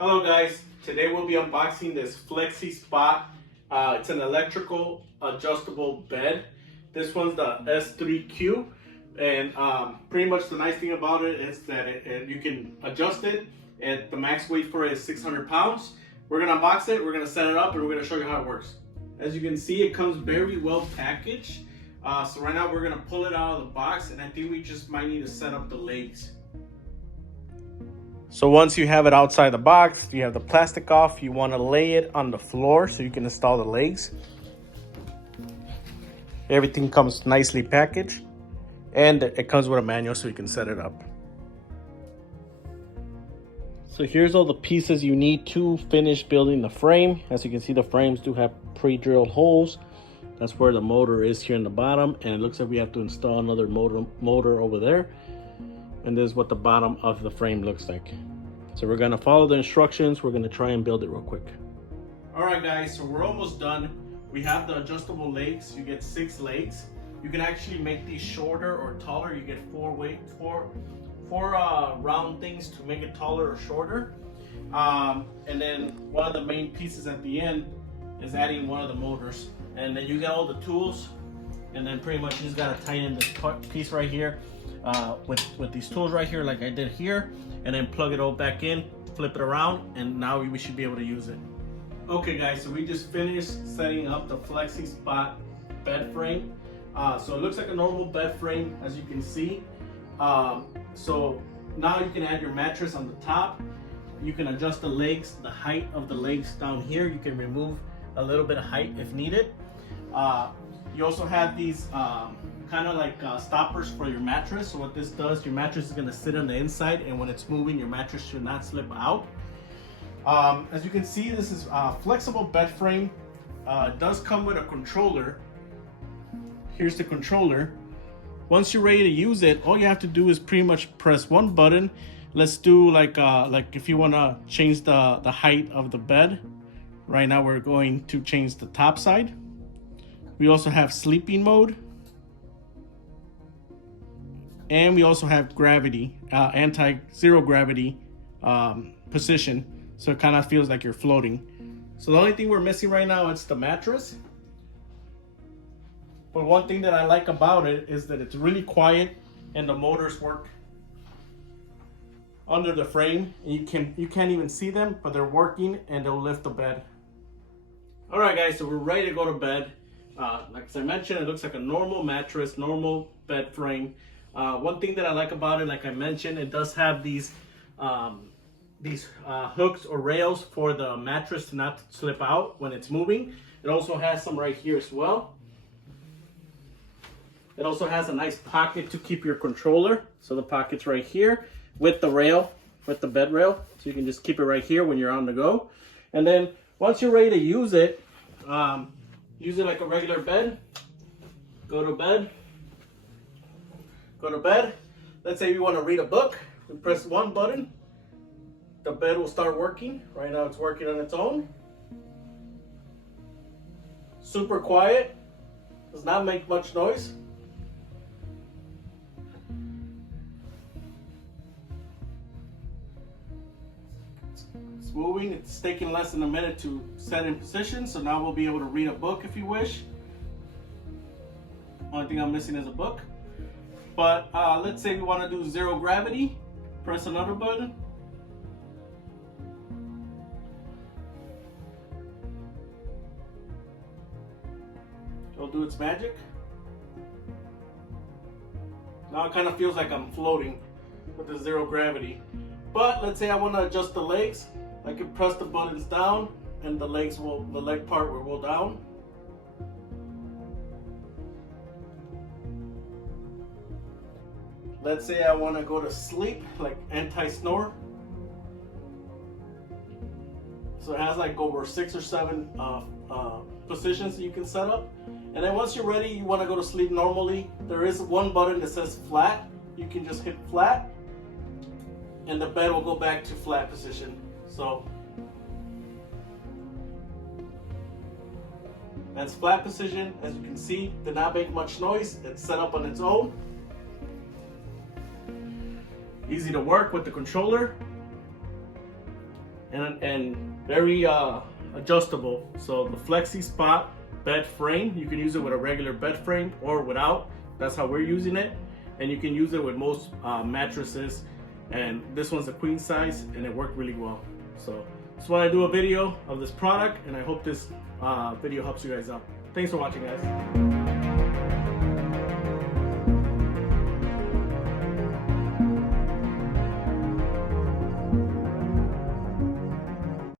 Hello guys, today we'll be unboxing this Flexi Spot. It's an electrical adjustable bed. This one's the S3Q, and pretty much the nice thing about it is that you can adjust it, and the max weight for it is 600 pounds. We're gonna unbox it, we're gonna set it up, and we're gonna show you how it works. As you can see, it comes very well packaged. So right now we're gonna pull it out of the box, and I think we just might need to set up the legs. So once you have it outside the box, you have the plastic off, you want to lay it on the floor so you can install the legs. Everything comes nicely packaged, and it comes with a manual so you can set it up. So here's all the pieces you need to finish building the frame. As you can see, the frames do have pre-drilled holes. That's where the motor is here in the bottom, and it looks like we have to install another motor over there. And this is what the bottom of the frame looks like. So we're gonna follow the instructions. We're gonna try and build it real quick. All right guys, so we're almost done. We have the adjustable legs. You get 6 legs. You can actually make these shorter or taller. You get four round things to make it taller or shorter. And then one of the main pieces at the end is adding one of the motors. And then you get all the tools, and then pretty much you just gotta tighten this piece right here with these tools right here, like I did here, and then plug it all back in, flip it around, and now we should be able to use it. Okay guys, so we just finished setting up the Flexi Spot bed frame. So it looks like a normal bed frame, as you can see. So now you can add your mattress on the top. You can adjust the legs, the height of the legs down here. You can remove a little bit of height if needed. You also have these kind of like stoppers for your mattress. So what this does, your mattress is going to sit on the inside, and when it's moving, your mattress should not slip out. As you can see, this is a flexible bed frame. It does come with a controller. Here's the controller. Once you're ready to use it, all you have to do is pretty much press one button. Let's do like if you want to change the height of the bed. Right now we're going to change the top side. We also have sleeping mode. And we also have gravity, anti-zero gravity position. So it kind of feels like you're floating. So the only thing we're missing right now is the mattress. But one thing that I like about it is that it's really quiet, and the motors work under the frame. You can't even see them, but they're working, and they'll lift the bed. All right guys, so we're ready to go to bed. Like as I mentioned, it looks like a normal mattress, normal bed frame. One thing that I like about it, like I mentioned, it does have these hooks or rails for the mattress to not slip out when it's moving. It also has some right here as well. It also has a nice pocket to keep your controller. So the pocket's right here with the rail, with the bed rail. So you can just keep it right here when you're on the go. And then once you're ready to use it like a regular bed. Go to bed. Go to bed. Let's say you want to read a book. We press one button. The bed will start working. Right now it's working on its own. Super quiet. Does not make much noise. It's moving. It's taking less than a minute to set in position. So now we'll be able to read a book if you wish. Only thing I'm missing is a book. But let's say we want to do zero gravity. Press another button. It'll do its magic. Now it kind of feels like I'm floating with the zero gravity. But let's say I want to adjust the legs. I can press the buttons down, and the leg part will roll down. Let's say I want to go to sleep, like anti-snore. So it has like over 6 or 7 positions that you can set up. And then once you're ready, you want to go to sleep normally. There is one button that says flat. You can just hit flat, and the bed will go back to flat position. So that's flat position. As you can see, did not make much noise. It's set up on its own. Easy to work with the controller. and very adjustable. So the Flexi Spot bed frame, you can use it with a regular bed frame or without. That's how we're using it, and you can use it with most mattresses. And this one's a queen size, and it worked really well. So just want to do a video of this product, and I hope this video helps you guys out. Thanks for watching, guys.